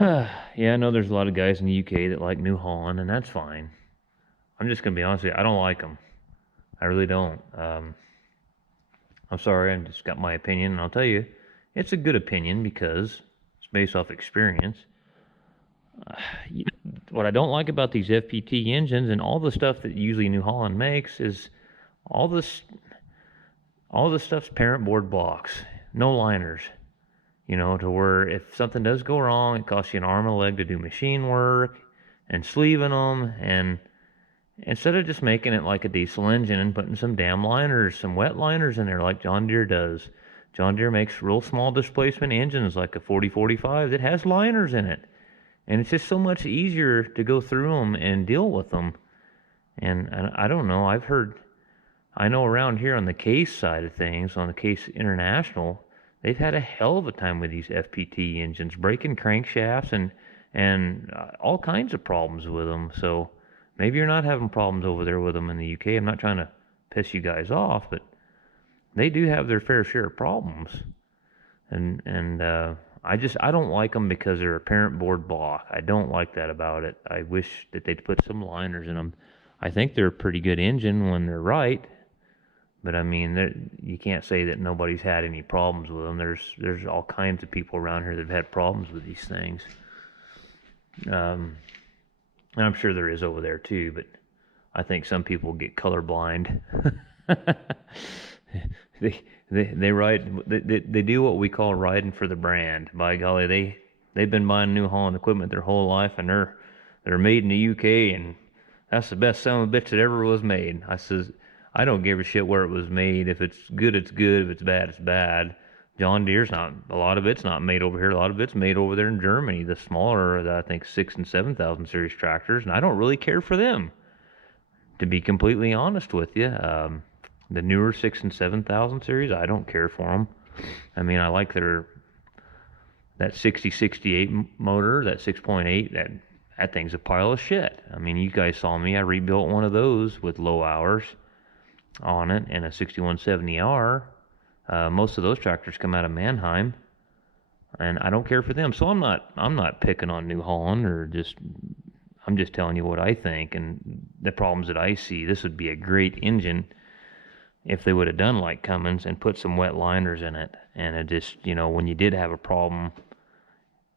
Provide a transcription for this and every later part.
Yeah, I know there's a lot of guys in the UK that like New Holland, and that's fine. I'm just gonna be honest with you, I don't like them. I really don't. I'm sorry, I just got my opinion, and I'll tell you, it's a good opinion because it's based off experience. What I don't like about these FPT engines and all the stuff that usually New Holland makes is all this stuff's parent board blocks, no liners. You know, to where if something does go wrong, it costs you an arm and a leg to do machine work and sleeving them. And instead of just making it like a diesel engine and putting some damn liners, some wet liners in there like John Deere does. John Deere makes real small displacement engines like a 4045 that has liners in it. And it's just so much easier to go through them and deal with them. And I don't know, I know around here on the Case side of things, on the Case International, they've had a hell of a time with these FPT engines, breaking crankshafts and all kinds of problems with them. So maybe you're not having problems over there with them in the UK. I'm not trying to piss you guys off, but they do have their fair share of problems. And I don't like them because they're a parent board block. I don't like that about it. I wish that they'd put some liners in them. I think they're a pretty good engine when they're right. But I mean, you can't say that nobody's had any problems with them. There's all kinds of people around here that have had problems with these things. And I'm sure there is over there too, but I think some people get colorblind. They ride, they do what we call riding for the brand. By golly, they've been buying New Holland equipment their whole life, and they're made in the UK, and that's the best son of a bitch that ever was made. I says, I don't give a shit where it was made. If it's good, it's good. If it's bad, it's bad. John Deere's not, a lot of it's not made over here. A lot of it's made over there in Germany. The smaller, I think 6,000 and 7,000 series tractors, and I don't really care for them, to be completely honest with you. The newer 6,000 and 7,000 series, I don't care for them. I mean, I like that 6068 motor, that 6.8, that thing's a pile of shit. I mean, you guys saw me. I rebuilt one of those with low hours on it and a 6170R. Most of those tractors come out of Mannheim, and I don't care for them. So I'm not picking on New Holland, I'm just telling you what I think and the problems that I see. This would be a great engine if they would have done like Cummins and put some wet liners in it. And it just, when you did have a problem,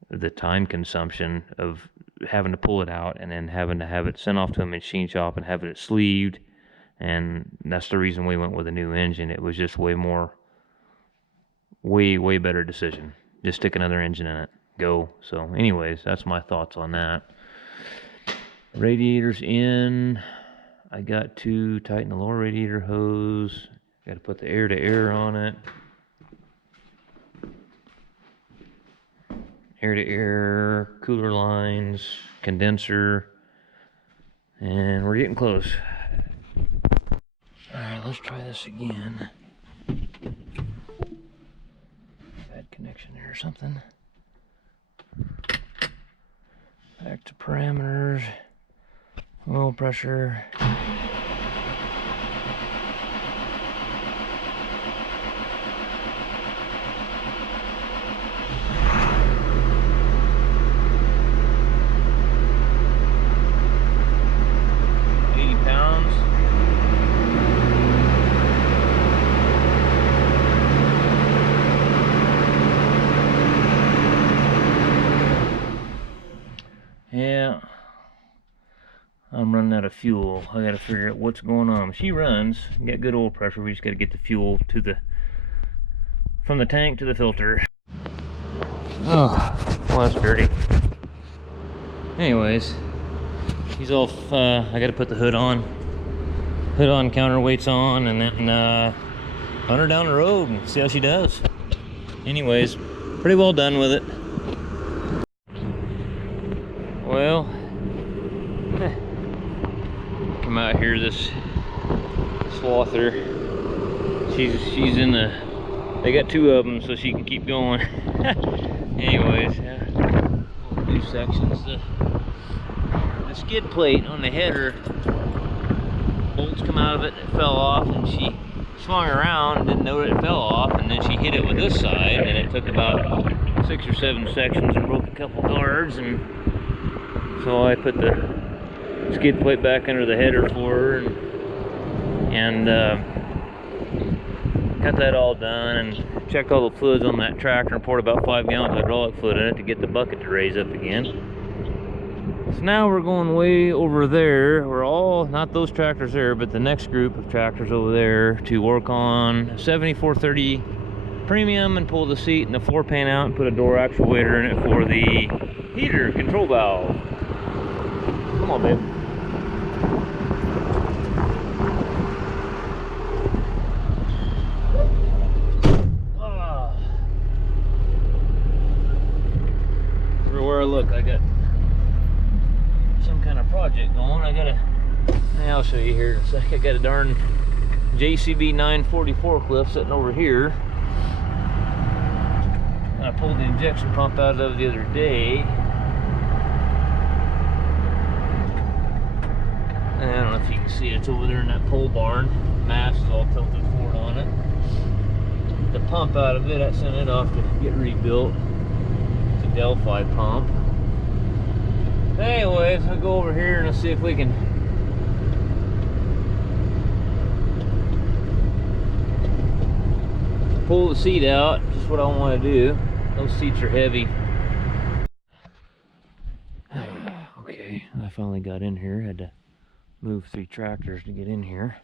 the time consumption of having to pull it out and then having to have it sent off to a machine shop and having it sleeved, and that's the reason we went with a new engine. It was just way better decision. Just stick another engine in it. Go. So anyways, that's my thoughts on that. Radiator's in. I got to tighten the lower radiator hose. Got to put the air to air on it. Air to air, cooler lines, condenser, and we're getting close. Alright, let's try this again. Bad connection there or something. Back to parameters. Oil pressure. Yeah, I'm running out of fuel. I gotta figure out what's going on. She runs, got good oil pressure. We just gotta get the fuel from the tank to the filter. Oh, well, that's dirty. Anyways, he's all, I gotta put the hood on, counterweights on, and then run her down the road and see how she does. Anyways, pretty well done with it. Well, come out here, this Swather, she's in they got two of them so she can keep going. Anyways, two sections. The skid plate on the header, bolts come out of it and it fell off, and she swung around, didn't know that it fell off, and then she hit it with this side, and it took about 6 or 7 sections and broke a couple guards, and so I put the skid plate back under the header for her, and got that all done, and checked all the fluids on that tractor and poured about 5 gallons of hydraulic fluid in it to get the bucket to raise up again. So now we're going way over there. We're all, not those tractors there, but the next group of tractors over there to work on 7430 Premium and pull the seat and the floor pan out and put a door actuator in it for the heater control valve. Come on, babe. Everywhere I look, I got some kind of project going. I'll show you here in a sec. I got a darn JCB 940 forklift sitting over here. I pulled the injection pump out of the other day. I don't know if you can see it. It's over there in that pole barn. The mast is all tilted forward on it. The pump out of it, I sent it off to get rebuilt. It's a Delphi pump. Anyways, I'll go over here and I'll see if we can pull the seat out. Just what I want to do. Those seats are heavy. Okay, I finally got in here. Had to move 3 tractors to get in here.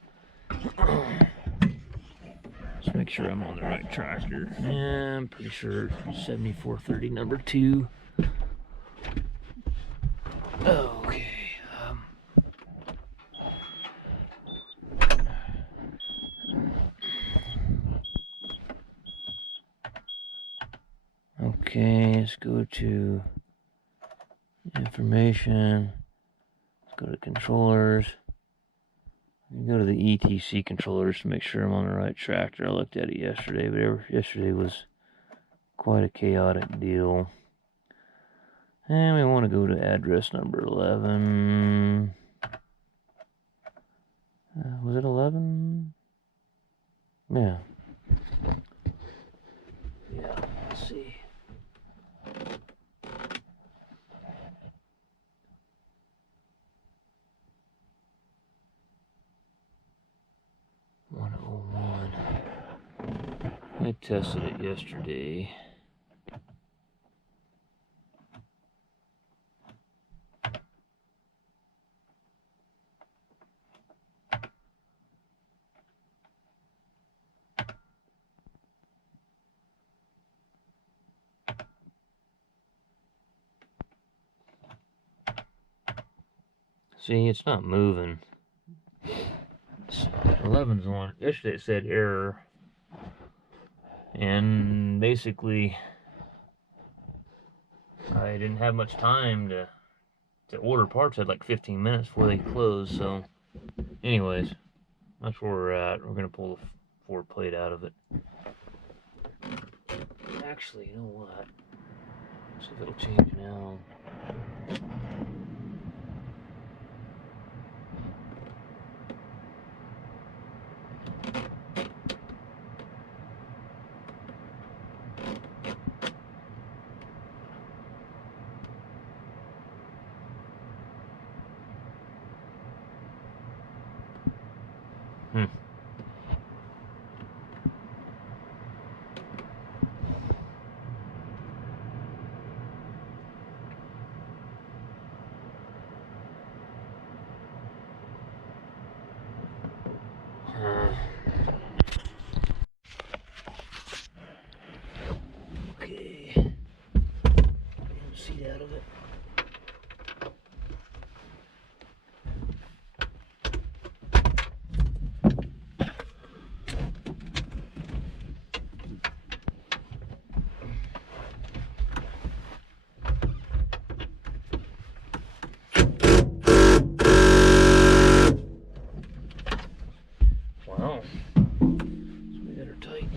Let's make sure I'm on the right tractor. Yeah, I'm pretty sure 7430 number 2. Okay. Okay, let's go to information. Let's go to controllers. Go to the ETC controllers to make sure I'm on the right tractor. I looked at it yesterday, but yesterday was quite a chaotic deal. And we want to go to address number 11. Was it 11? Yeah. Yeah, let's see. I tested it yesterday. See, it's not moving. 11's the one. Yesterday it said error. And basically, I didn't have much time to order parts. I had like 15 minutes before they closed. So, anyways, that's where we're at. We're gonna pull the forward plate out of it. Actually, you know what? See if it'll change now. Okay. Seat out of it. Wow. So we got her tight.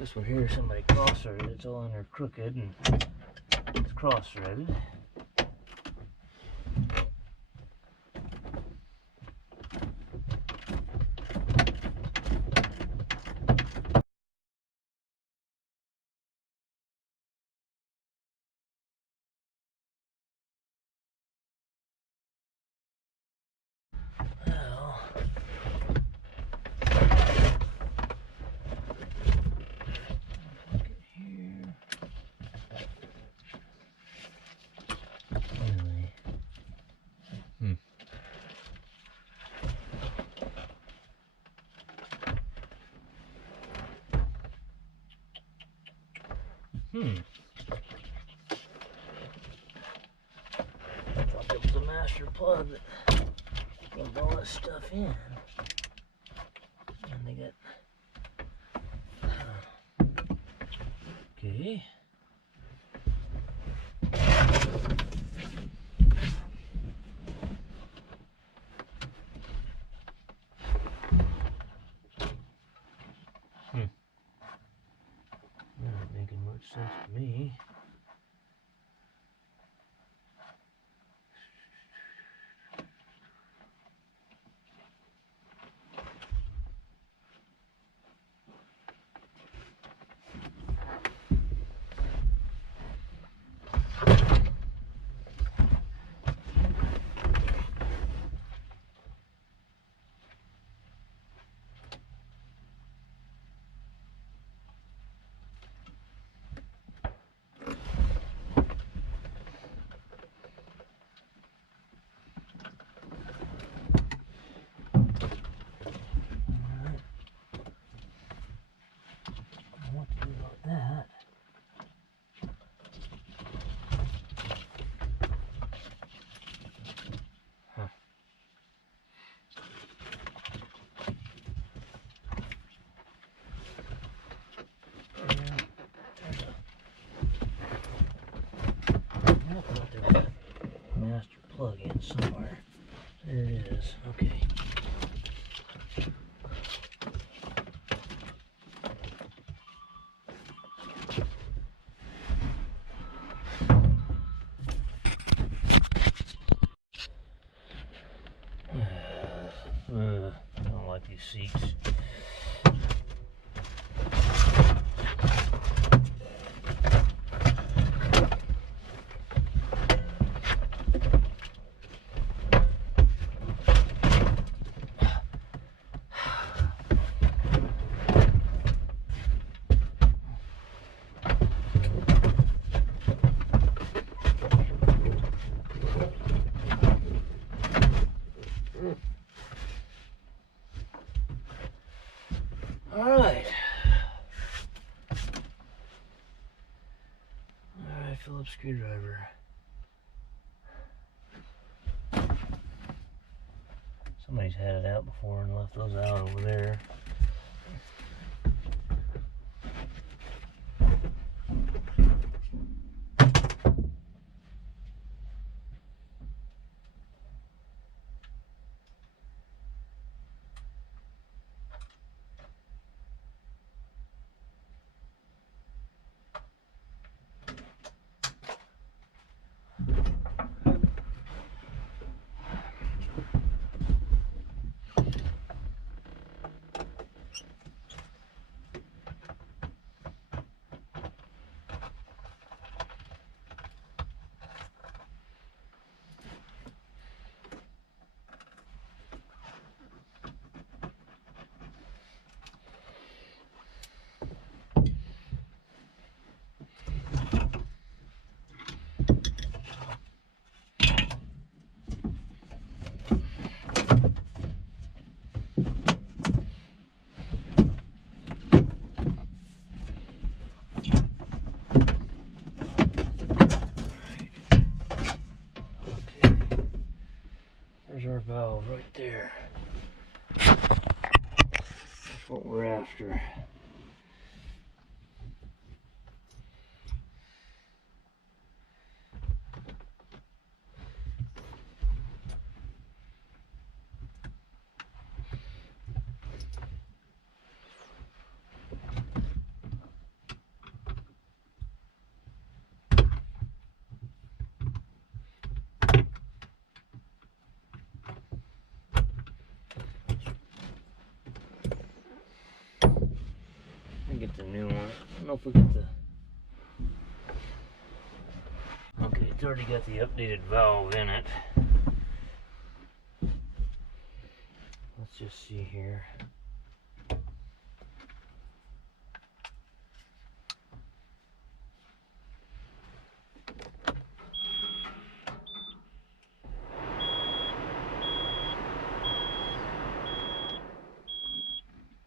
This one here, somebody cross-threaded. It's all in there crooked and it's cross-threaded. I thought there was a master plug that plugged all this stuff in. And they got... Okay. Not making much sense to me. What to do about that? Huh. I thought there was a master plug-in somewhere. There it is. Okay. I don't like these seats. Alright, Phillips screwdriver. Somebody's had it out before and left those out over there. There's our valve right there. That's what we're after. get the new one. I don't know if we get the... Okay, it's already got the updated valve in it. Let's just see here.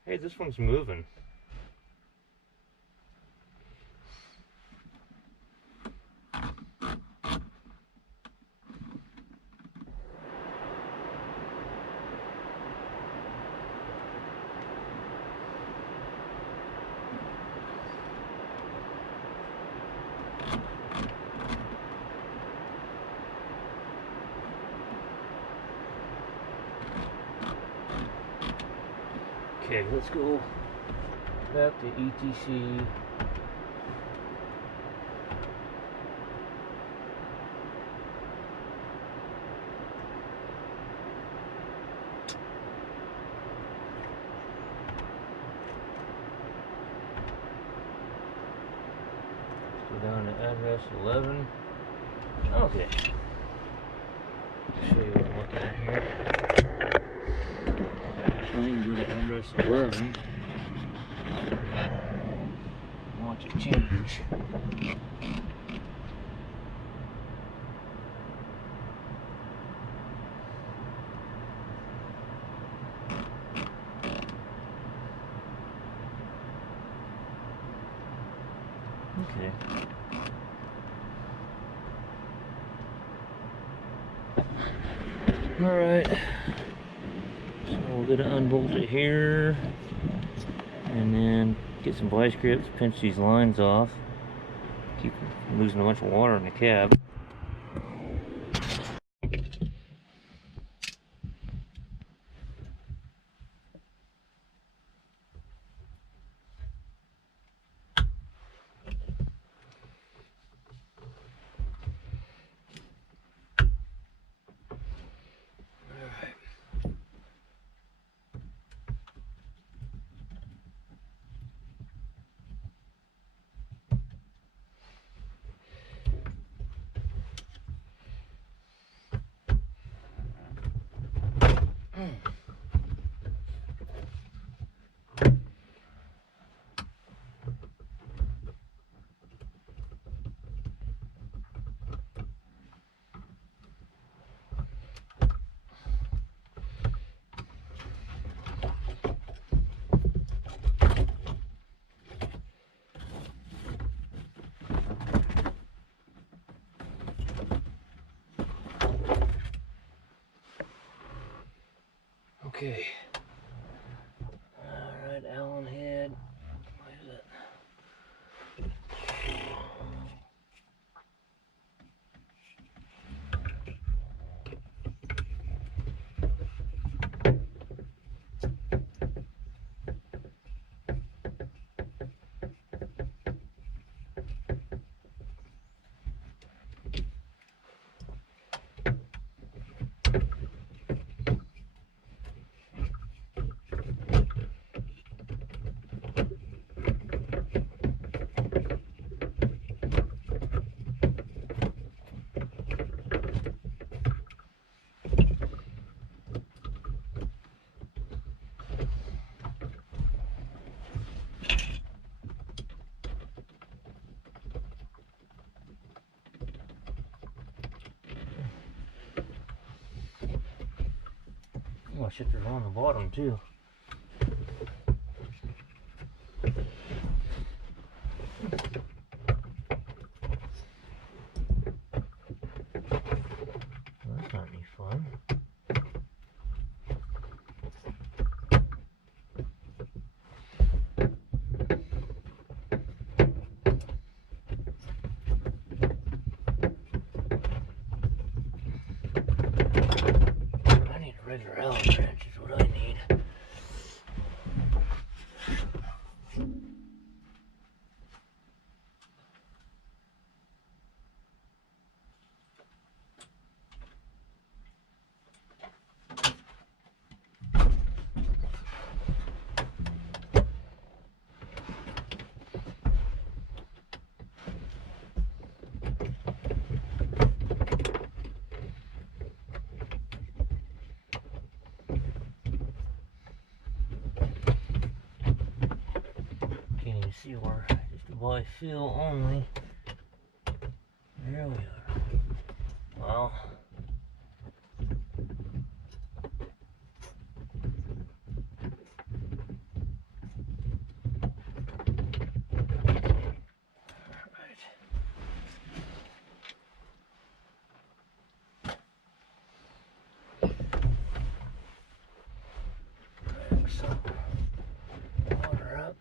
Hey, this one's moving. Okay, let's go back to ETC. Let's go down to address 11. Okay. Show you what I'm looking at here. I can go to address 11. Watch it change. Okay. Alright. So we're going to unbolt it here. And then get some vice grips, pinch these lines off. Keep losing a bunch of water in the cab. Okay. Alright, Allen head. Where's it? Oh shit, there's one on the bottom too. Well, that's not any fun. I need a regular Allen wrench is what I need. sealer, just to buy fill only. There we are. Well, water up.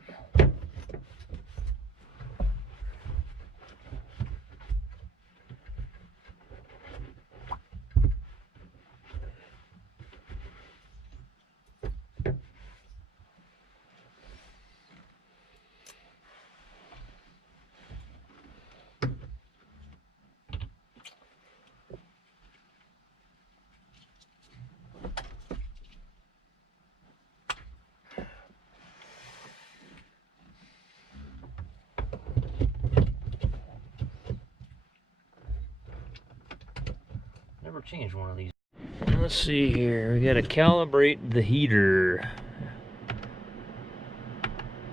Never changed one of these. Let's see here. We gotta calibrate the heater.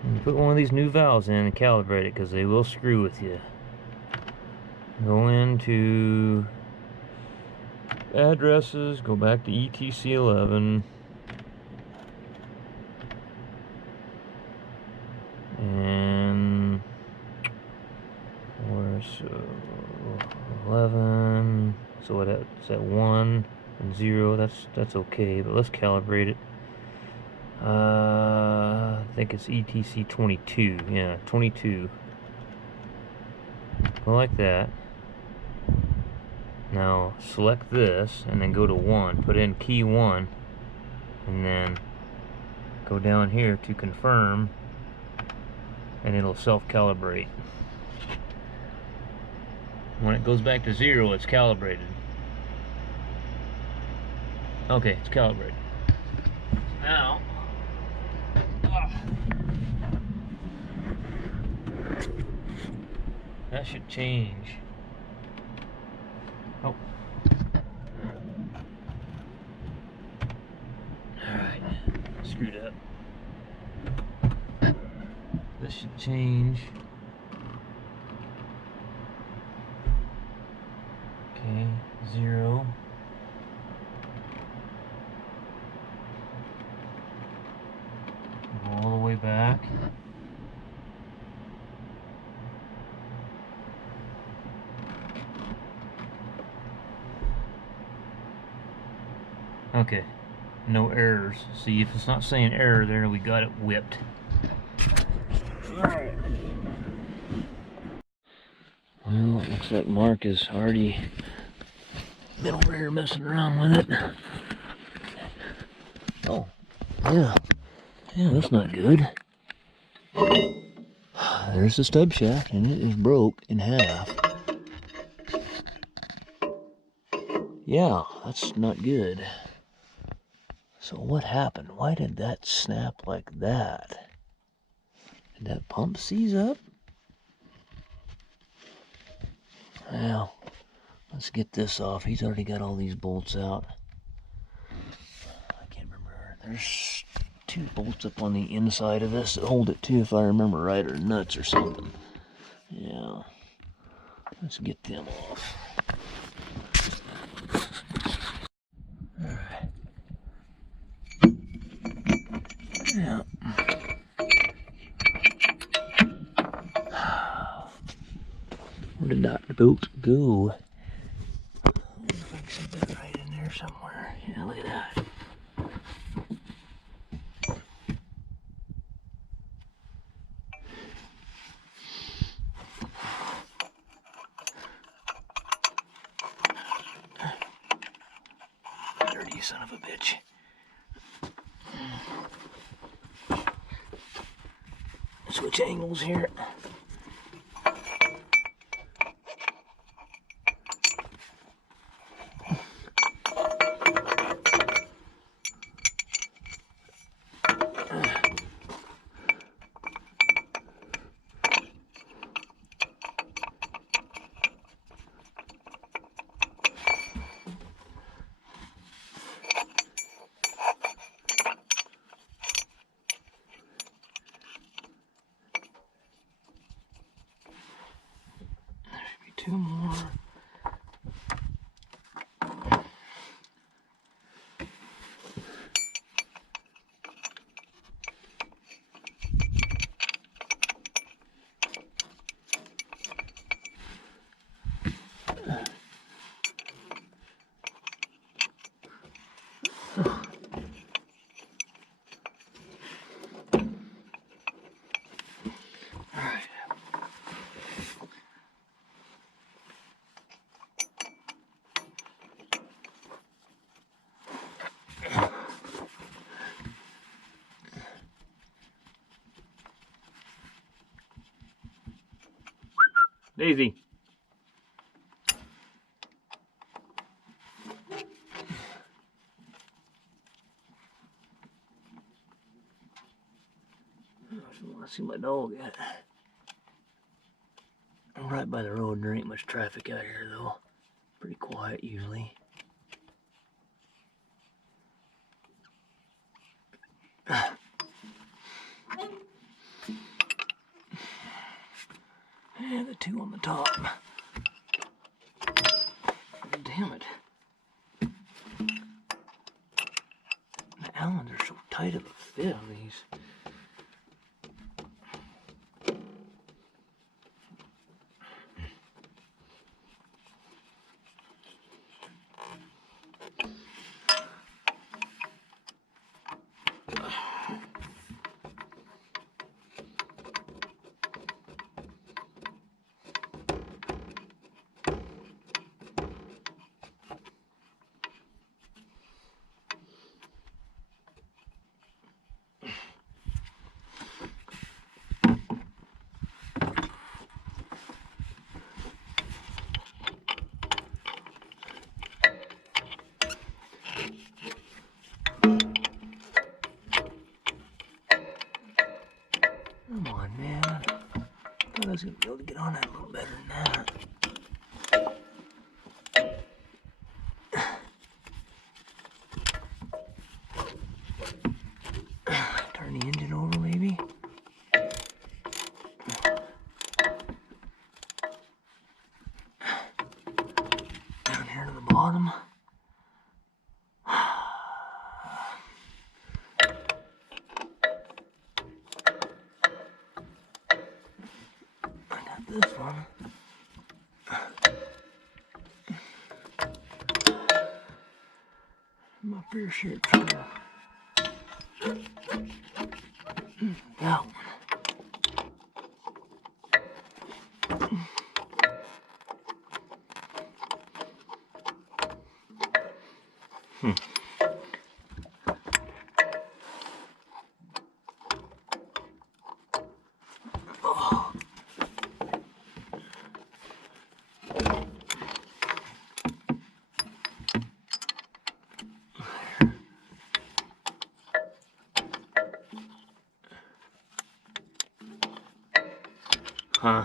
You put one of these new valves in and calibrate it, because they will screw with you. Go into addresses, go back to ETC 11, and where's 11? So what? It's at 1 and 0. That's okay, but let's calibrate it. I think it's ETC 22. Yeah, 22. Go like that. Now select this and then go to 1. Put in key 1, and then go down here to confirm, and it'll self-calibrate. When it goes back to 0, it's calibrated. Okay, it's calibrated. Now, that should change. Oh. Alright, screwed up. This should change. Okay, 0. Go all the way back. Okay, no errors. See, if it's not saying error there, we got it whipped. Alright. Well, it looks like Mark is already been over here messing around with it. Oh, yeah. Yeah, that's not good. There's the stub shaft, and it is broke in half. Yeah, that's not good. So what happened? Why did that snap like that? Did that pump seize up? Well, let's get this off. He's already got all these bolts out. I can't remember. There's 2 bolts up on the inside of this that hold it too, if I remember right, or nuts or something. Yeah. Let's get them off. Alright. Yeah. Where did that bolt go? I wonder if I can see that right in there somewhere. Yeah, look at that. Dirty son of a bitch. Switch angles here. 2 more. Daisy. I just want to see my dog yet. I'm right by the road and there ain't much traffic out here though. Pretty quiet usually. And the 2 on the top. Damn it. The Allens are so tight of a fit on these. Come on, man. I thought I was going to be able to get on that a little better than that. Turn the engine over, maybe. Down here to the bottom. This one. I'm up here sure trying to that one. Oh. Huh.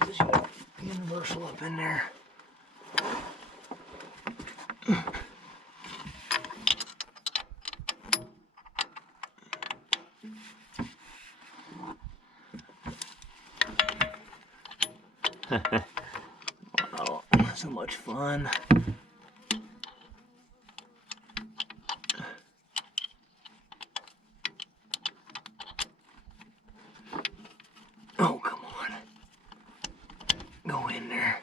There's a universal up in there. Wow, so much fun. Oh, come on. Go in there.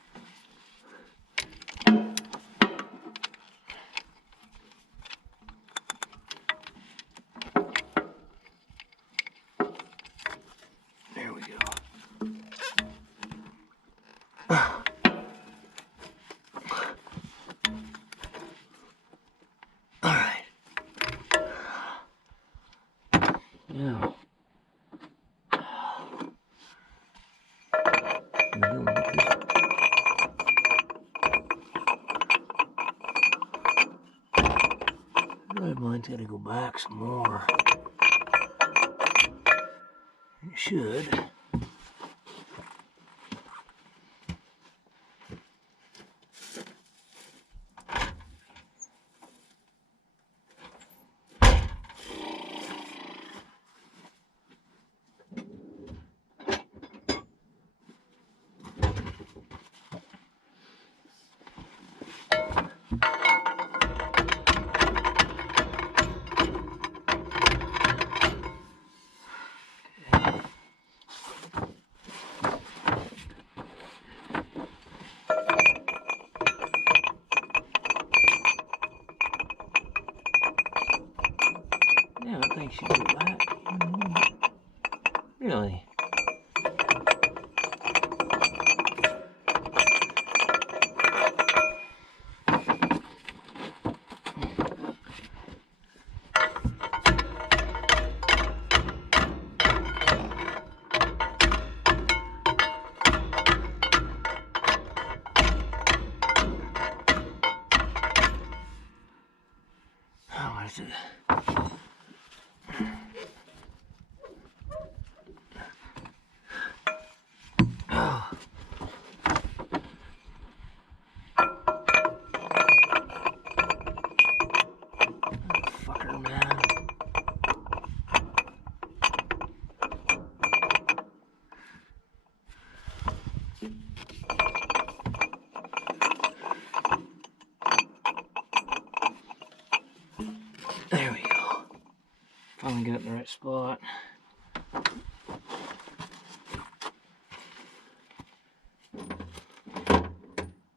There we go. mine's got to go back some more. It should. Yeah, I think she'll go back. Really? Oh, what is it? Oh. Fucker, man. There we go. Finally got in the right spot.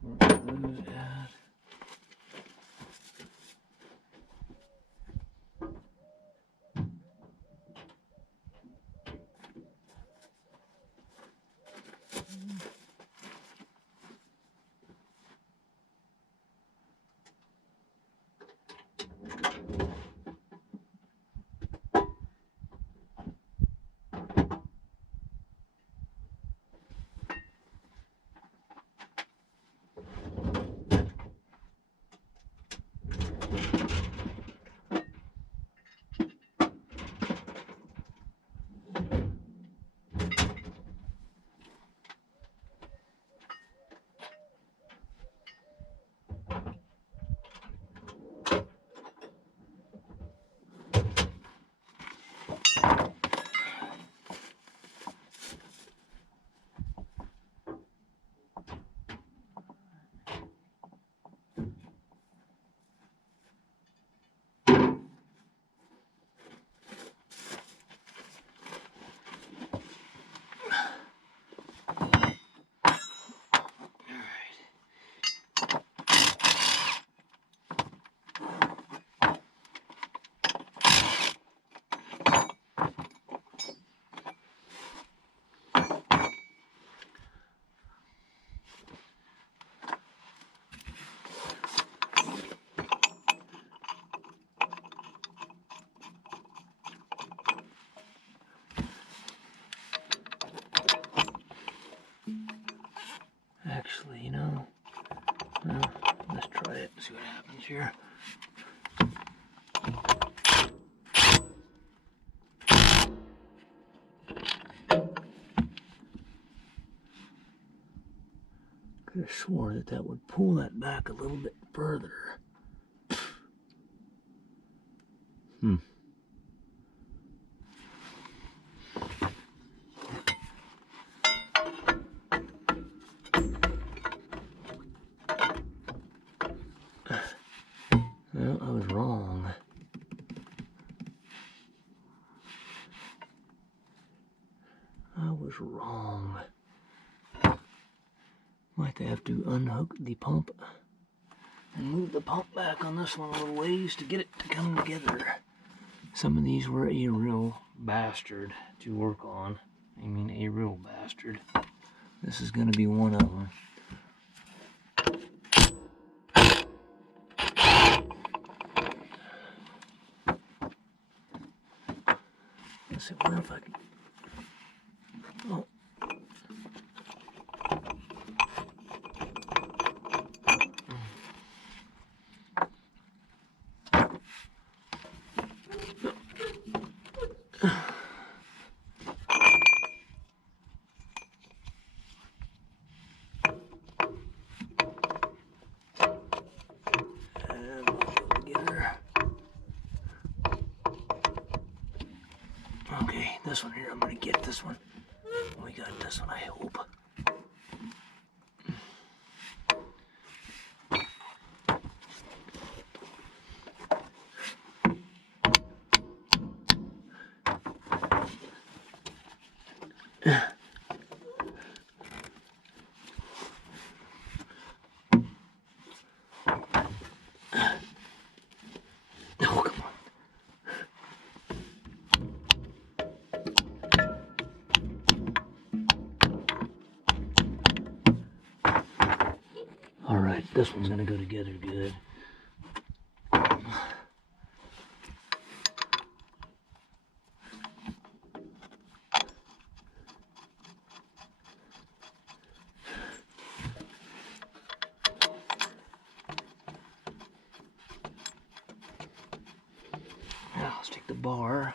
Where are those at? Actually, you know, well, let's try it and see what happens here. Could have sworn that that would pull that back a little bit further. Hmm. Well, I was wrong. I was wrong. Might have to unhook the pump and move the pump back on this one a little ways to get it to come together. Some of these were a real bastard to work on. I mean, a real bastard. This is going to be one of them. Let's see, I wonder if I can. Oh. I'm gonna get this one. We got this one, I hope. Oh, come on. All right, this one's gonna go together good. Now let's take the bar.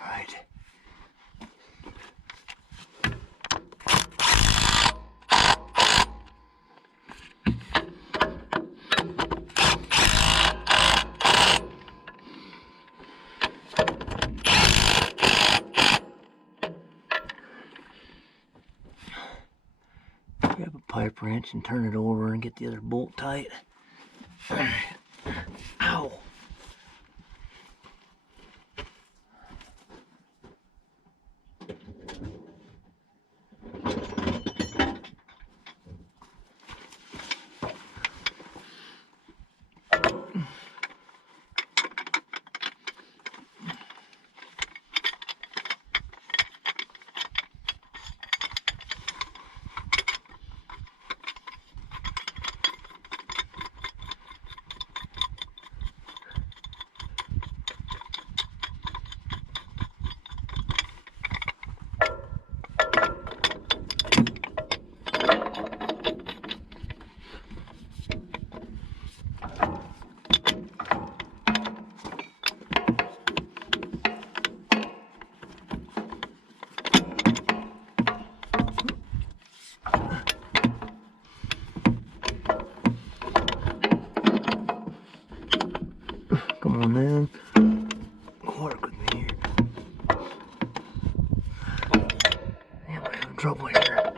Right. Grab a pipe wrench and turn it over and get the other bolt tight. Ow. Come on, man. Work with me here. Damn, I'm having trouble here.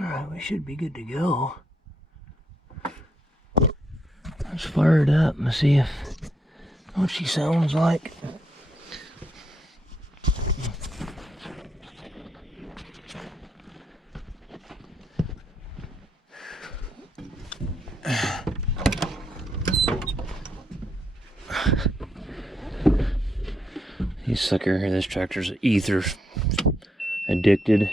Alright, we should be good to go. Let's fire it up and see what she sounds like. You sucker, this tractor's ether addicted.